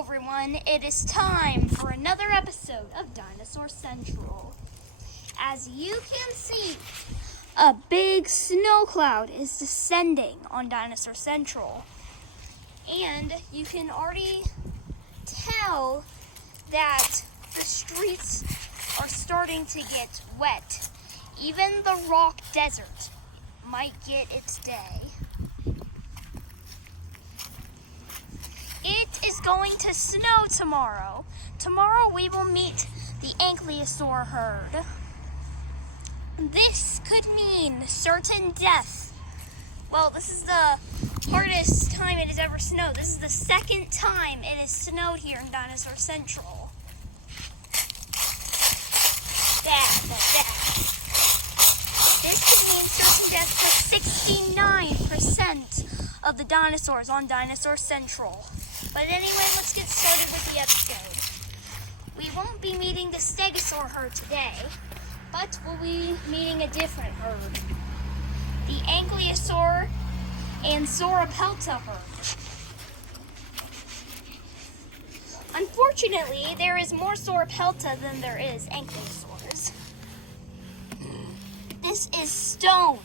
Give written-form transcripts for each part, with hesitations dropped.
everyone, it is time for another episode of Dinosaur Central. As you can see, a big snow cloud is descending on Dinosaur Central. And you can already tell that the streets are starting to get wet. Even the rock desert might get its day. It is going to snow tomorrow. Tomorrow we will meet the Ankylosaur herd. This could mean certain death. Well, this is the hardest time it has ever snowed. This is the second time it has snowed here in Dinosaur Central. Bad. This could mean certain death for 69% of the dinosaurs on Dinosaur Central. But anyway, let's get started with the episode. We won't be meeting the Stegosaur herd today, but we'll be meeting a different herd. The Ankylosaur and Sauropelta herd. Unfortunately, there is more Sauropelta than there is Ankylosaurs. This is Stone.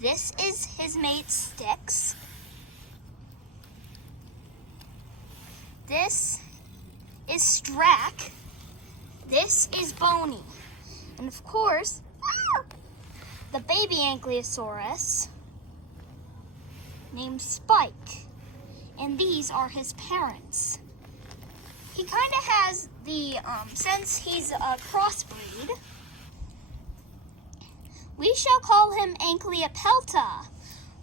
This is his mate Styx. This is Strack. This is Bony. And of course, the baby Ankylosaurus named Spike. And these are his parents. He kind of has the, since he's a crossbreed, we shall call him Ankylosaur,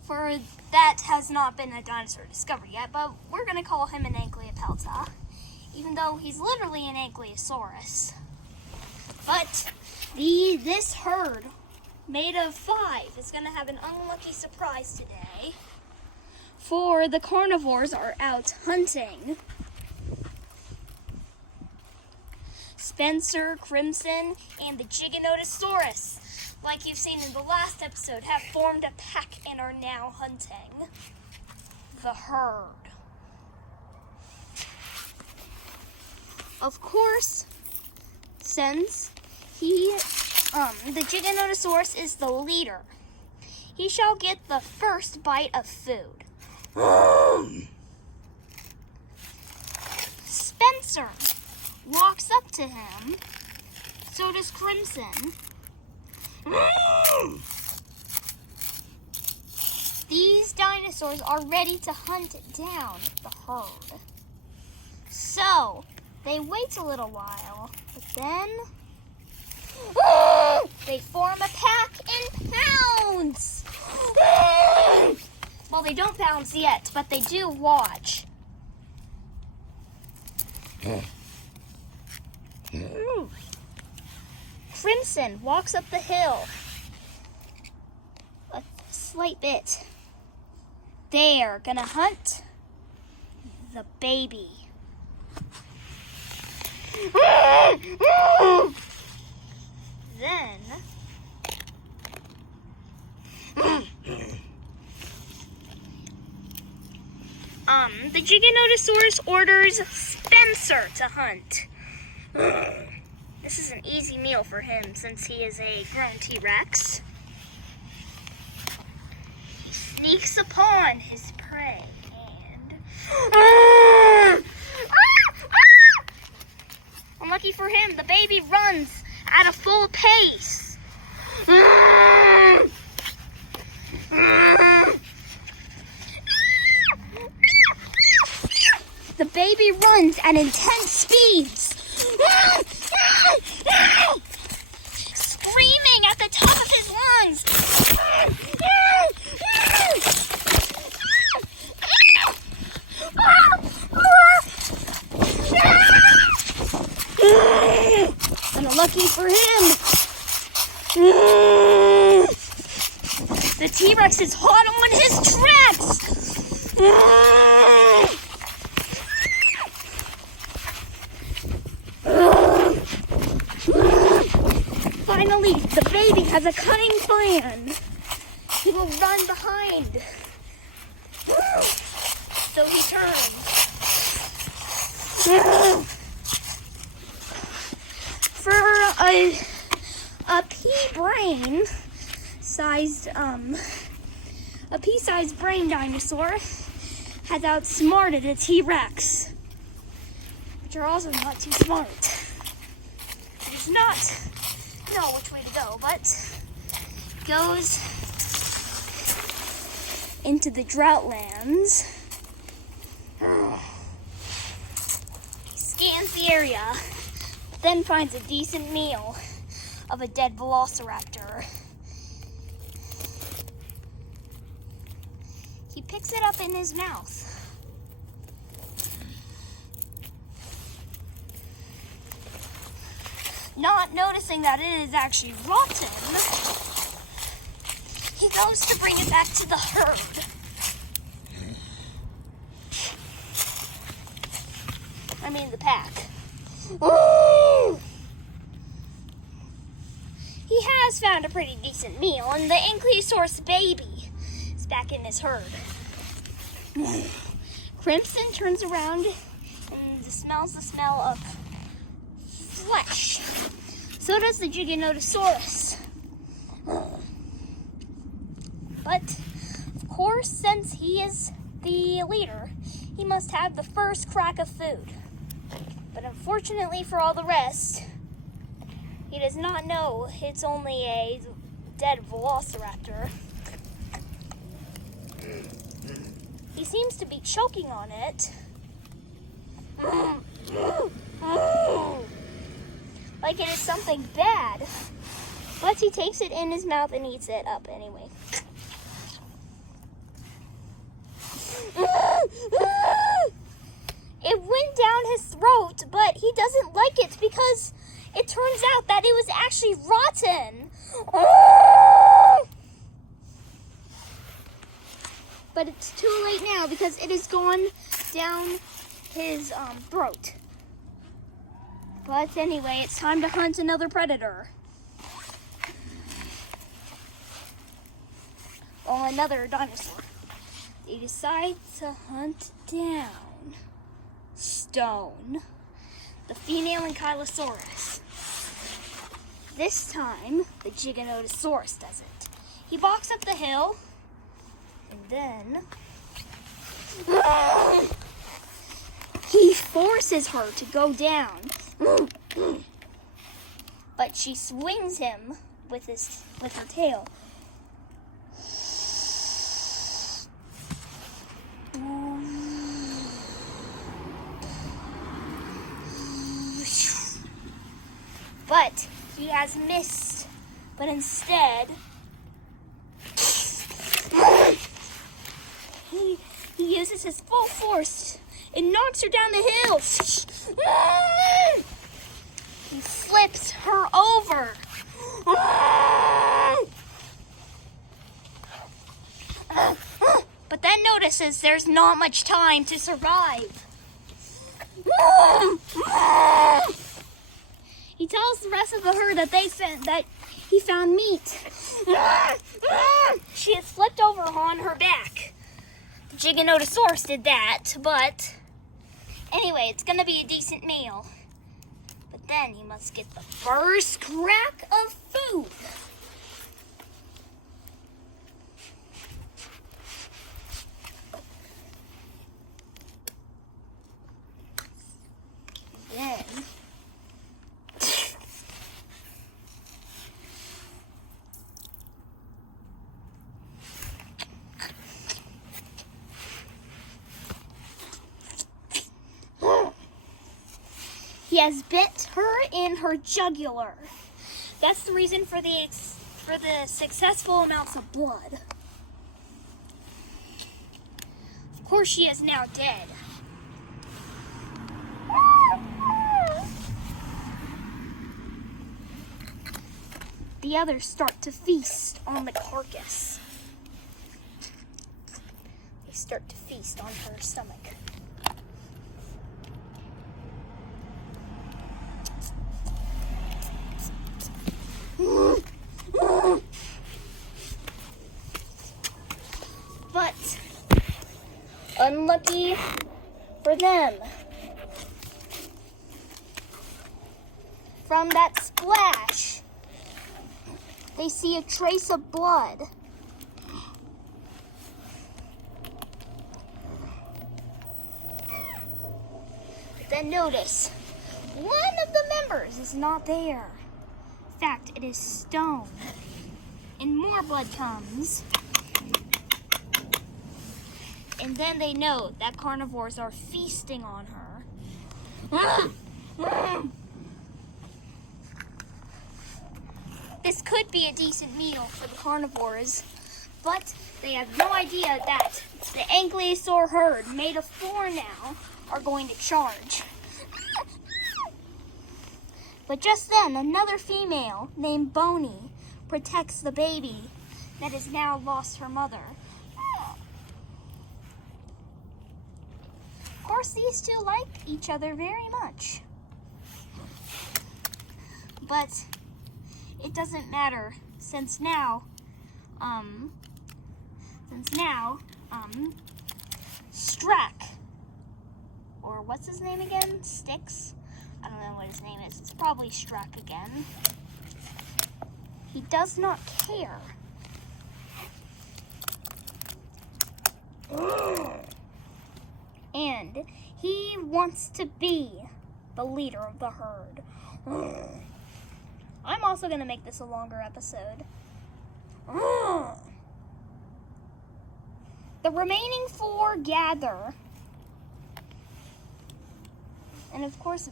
for that has not been a dinosaur discovery yet, but we're going to call him an Ankylosaur, even though he's literally an Ankylosaurus. But this herd, made of 5, is going to have an unlucky surprise today, for the carnivores are out hunting. Spencer, Crimson, and the Giganotosaurus, like you've seen in the last episode, have formed a pack and are now hunting the herd. Of course, since the Giganotosaurus is the leader, he shall get the first bite of food. Spencer walks up to him, so does Crimson. These dinosaurs are ready to hunt down the herd. So, they wait a little while, but then they form a pack and pounce! Well, they don't pounce yet, but they do watch. Crimson walks up the hill a slight bit. They're gonna hunt the baby. Then the Giganotosaurus orders Spencer to hunt. This is an easy meal for him since he is a grown T-Rex. He sneaks upon his prey and... Unlucky for him, the baby runs at a full pace. The baby runs at intense speeds. Screaming at the top of his lungs. Unlucky for him, the T-Rex is hot on his tracks. Finally, the baby has a cunning plan. He will run behind. So he turns For a pea-sized brain dinosaur has outsmarted a T-Rex, which are also not too smart. It does not know which way to go, but goes into the drought-lands. He scans the area, then finds a decent meal of a dead velociraptor. He picks it up in his mouth. Not noticing that it is actually rotten, he goes to bring it back to the herd. I mean the pack. He has found a pretty decent meal, and the Ankylosaurus baby is back in his herd. Crimson turns around and smells the smell of flesh. So does the Giganotosaurus. But, of course, since he is the leader, he must have the first crack of food. But unfortunately for all the rest, he does not know it's only a dead velociraptor. He seems to be choking on it. Like it is something bad. But he takes it in his mouth and eats it up anyway. It went down his throat, but he doesn't like it because it turns out that it was actually rotten. But it's too late now because it has gone down his throat. But anyway, it's time to hunt another predator. Well, another dinosaur. They decide to hunt down Stone, the female Ankylosaurus. This time, the Giganotosaurus does it. He walks up the hill, and then he forces her to go down. But she swings him with her tail. But he has missed. But instead, he uses his full force and knocks her down the hill. He flips her over. But then notices there's not much time to survive. He tells the rest of the herd that he found meat. She had flipped over on her back. The Giganotosaurus did that, but anyway, it's gonna be a decent meal. But then he must get the first crack of food. Then he has bit her in her jugular. That's the reason for the successful amounts of blood. Of course, she is now dead. The others start to feast on the carcass. They start to feast on her stomach. But unlucky for them, from that splash, they see a trace of blood. Then notice, one of the members is not there. In fact, it is Stone. And more blood comes. And then they know that carnivores are feasting on her. This could be a decent meal for the carnivores, but they have no idea that the Ankylosaur herd, made of 4 now, are going to charge. But just then, another female named Boney protects the baby that has now lost her mother. Of course, these two like each other very much. But it doesn't matter since now, Strack, or what's his name again? Sticks? I don't know what his name is. It's probably Strack again. He does not care. And he wants to be the leader of the herd. I'm also going to make this a longer episode. The remaining 4 gather. And of course,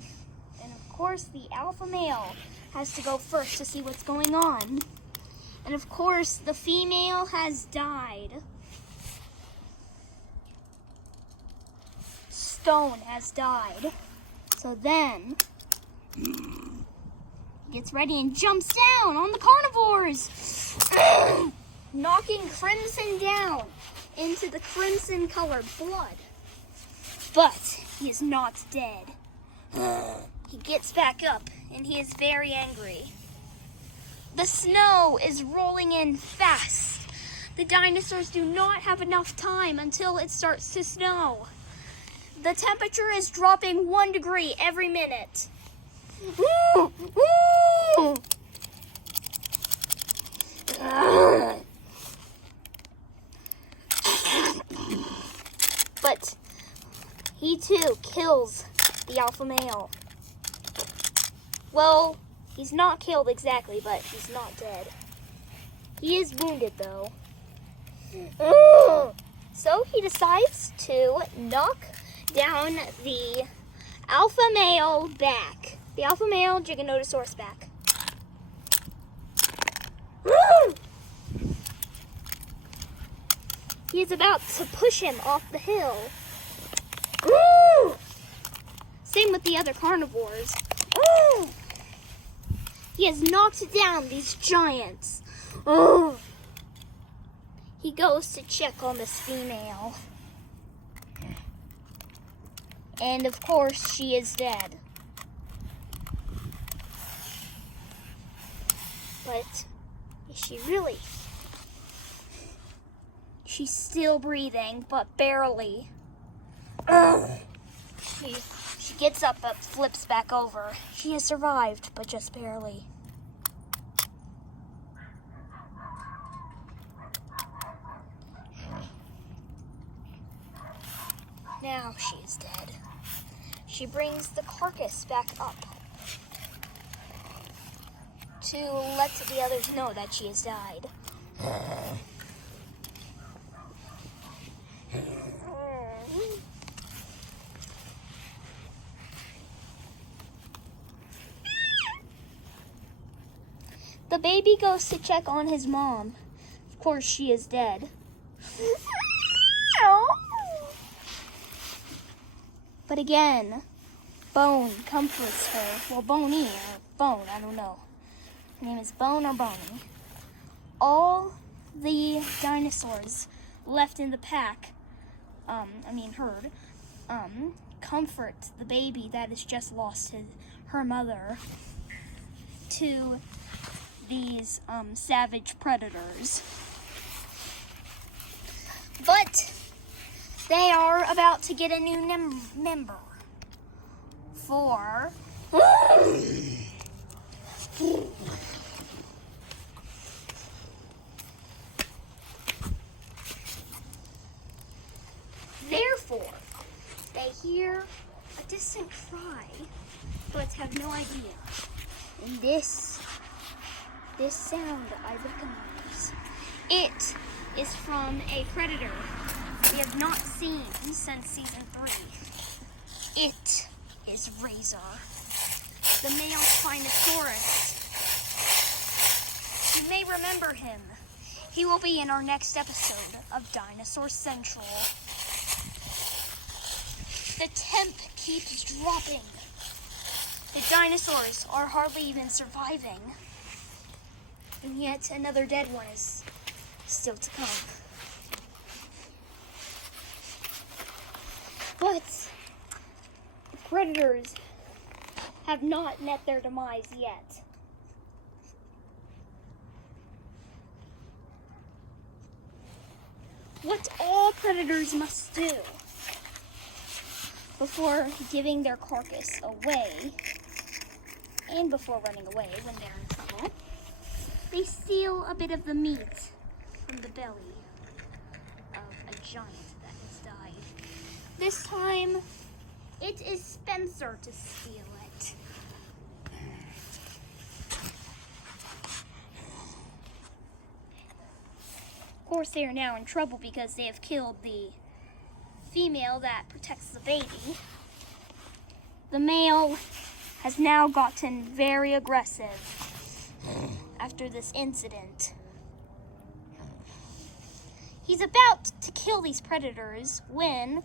the alpha male has to go first to see what's going on. And of course, the female has died. Stone has died. So then, gets ready and jumps down on the carnivores, knocking Crimson down into the crimson-colored blood. But he is not dead. He gets back up, and he is very angry. The snow is rolling in fast. The dinosaurs do not have enough time until it starts to snow. The temperature is dropping 1 degree every minute. But he too kills the alpha male. Well, he's not killed exactly, but he's not dead. He is wounded though. So he decides to knock down the alpha male back. The alpha male Giganotosaurus back. He is about to push him off the hill. Same with the other carnivores. He has knocked down these giants. He goes to check on this female. And of course, she is dead. But is she really? She's still breathing, but barely. She gets up but flips back over. She has survived, but just barely. Now she is dead. She brings the carcass back up to let the others know that she has died. The baby goes to check on his mom. Of course, she is dead. But again, Bone comforts her. Well, Boney or Bone, I don't know. Her name is Bone or Boney. All the dinosaurs left in the pack, herd, comfort the baby that has just lost her mother to these savage predators. But they are about to get a new member for Therefore, they hear a distant cry, but have no idea. And this sound I recognize. It is from a predator we have not seen since season 3. It is Razor, the male Spinosaurus. You may remember him. He will be in our next episode of Dinosaur Central. The temp keeps dropping. The dinosaurs are hardly even surviving. And yet another dead one is still to come. But the predators have not met their demise yet. What all predators must do before giving their carcass away, and before running away when they're in trouble, they steal a bit of the meat from the belly of a giant that has died. This time, it is Spencer to steal it. Of course, they are now in trouble because they have killed the female that protects the baby. The male has now gotten very aggressive after this incident. He's about to kill these predators when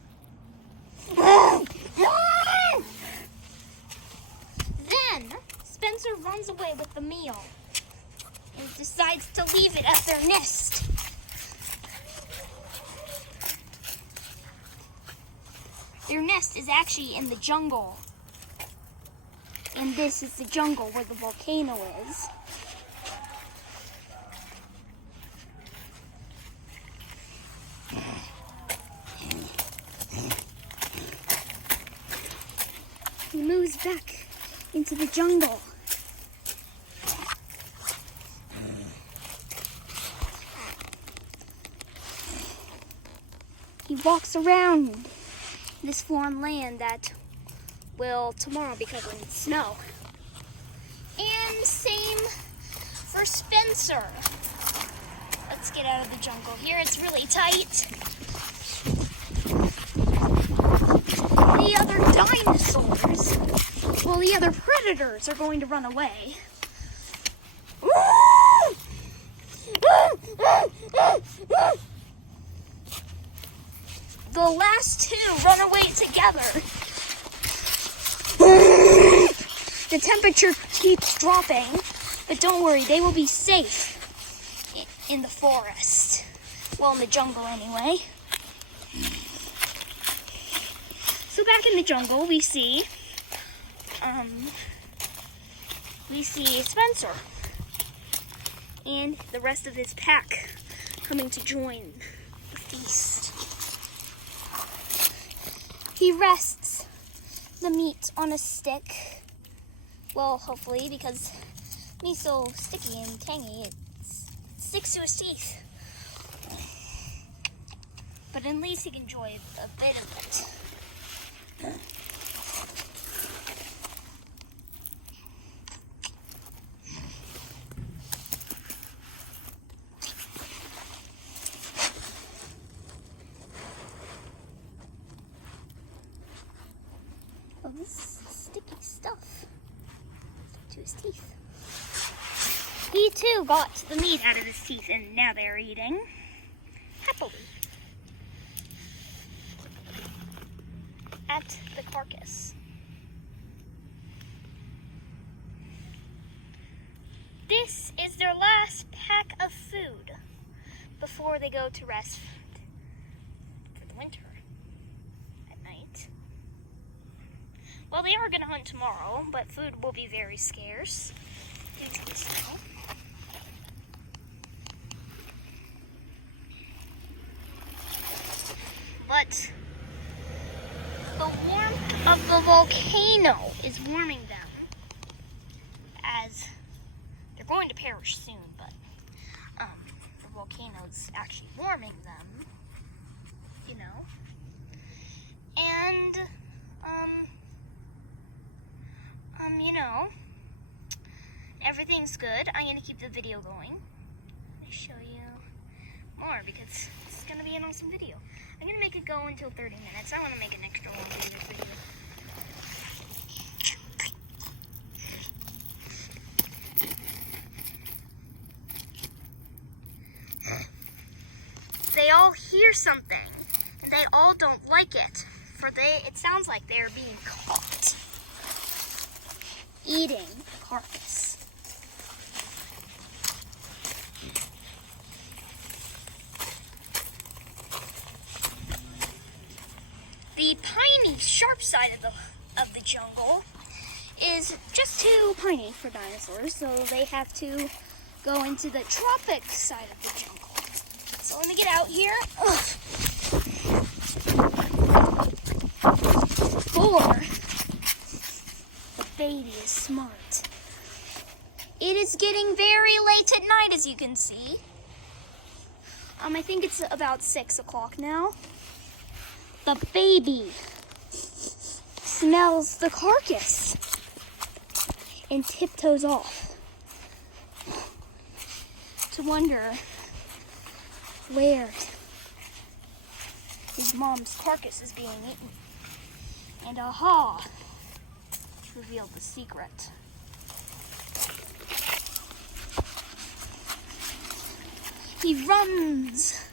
then Spencer runs away with the meal and decides to leave it at their nest. Their nest is actually in the jungle. And this is the jungle where the volcano is. He moves back into the jungle. He walks around this foreign land that will tomorrow be covered in snow. And same for Spencer. Let's get out of the jungle here. It's really tight. The other dinosaurs, well, the other predators are going to run away. The last two run away together. The temperature keeps dropping, but don't worry, they will be safe in the forest. Well, in the jungle anyway. So back in the jungle, we see Spencer and the rest of his pack coming to join the feast. He rests the meat on a stick. Well, hopefully, because meat's so sticky and tangy, it sticks to his teeth. But at least he can enjoy a bit of it. Oh, this sticky stuff to his teeth. He too got the meat out of his teeth, and now they're eating happily at the carcass. This is their last pack of food before they go to rest for the winter at night. Well, they are going to hunt tomorrow, but food will be very scarce due to the snow. But the warmth of the volcano is warming them as going to perish soon, but the volcano's actually warming them, you know. And you know, everything's good. I'm gonna keep the video going. I'll show you more because it's gonna be an awesome video. I'm gonna make it go until 30 minutes. I want to make an extra long video. They all hear something, and they all don't like it. It sounds like they are being caught eating the carcass. The piney, sharp side of the jungle is just too piney for dinosaurs, so they have to go into the tropic side of the jungle. So let me get out here. For the baby is smart. It is getting very late at night, as you can see. I think it's about 6 o'clock now. The baby smells the carcass and tiptoes off to wonder where his mom's carcass is being eaten. And aha, revealed the secret. He runs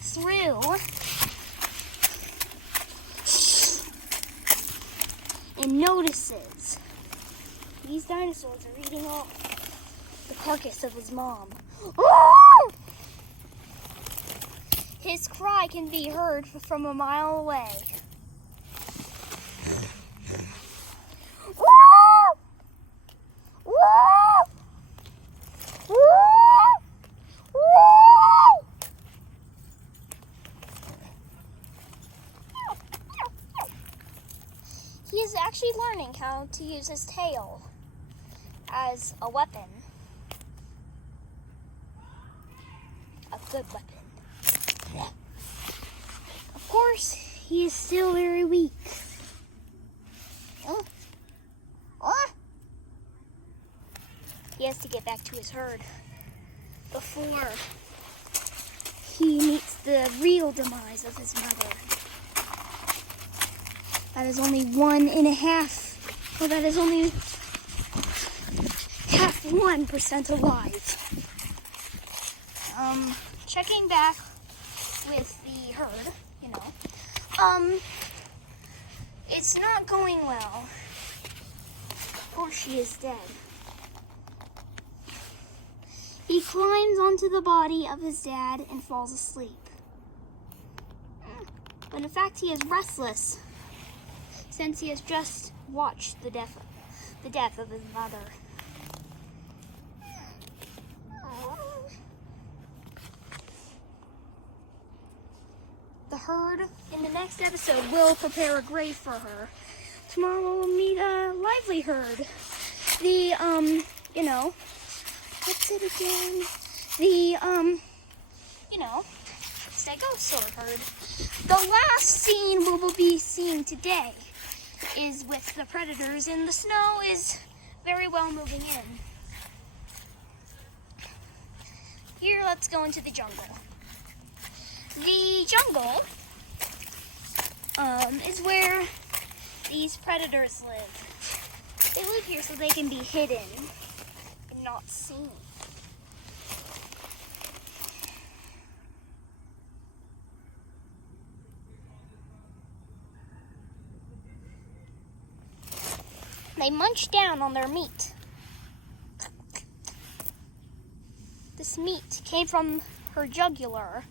through and notices these dinosaurs are eating off the carcass of his mom. His cry can be heard from a mile away. He is actually learning how to use his tail as a weapon. A good weapon. Of course, he is still very weak. He has to get back to his herd before he meets the real demise of his mother. That is only 1.5. Well, that is only half 1% alive. Checking back with the herd, you know. It's not going well. Of course, she is dead. He climbs onto the body of his dad and falls asleep. But in fact, he is restless, since he has just watched the death of his mother. The herd in the next episode will prepare a grave for her. Tomorrow we'll meet a lively herd. The, you know, what's it again? The, you know, Stegosaur herd. The last scene we will be seeing today is with the predators, and the snow is very well moving in. Here, let's go into the jungle. The jungle is where these predators live. They live here so they can be hidden and not seen. They munch down on their meat. This meat came from her jugular.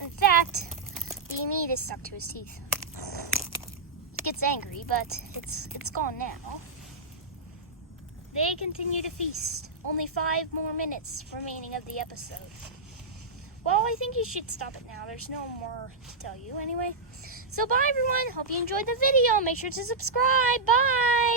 In fact, the meat is stuck to his teeth. He gets angry, but it's gone now. they continue to feast. Only 5 more minutes remaining of the episode. Well, I think you should stop it now. There's no more to tell you anyway. So bye everyone. Hope you enjoyed the video. Make sure to subscribe. Bye.